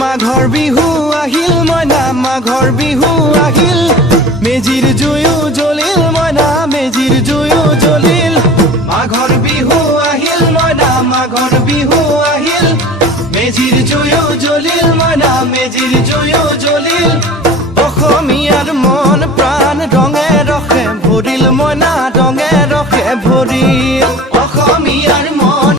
মাঘৰ বিহু আহিল মইনা মাঘৰ বিহু আহিল মেজিৰ জুয়ো জ্বলিল মইনা মেজিৰ জুয়ো জ্বলিল মাঘৰ বিহু আহিল মইনা মাঘৰ বিহু আহিল মেজিৰ জুয়ো জ্বলিল মইনা মেজিৰ জুয়ো জ্বলিল অসমীয়াৰ মন প্ৰাণ ৰঙে ৰসে ভৰিল মইনা ৰঙে ৰসে ভৰিল অসমীয়াৰ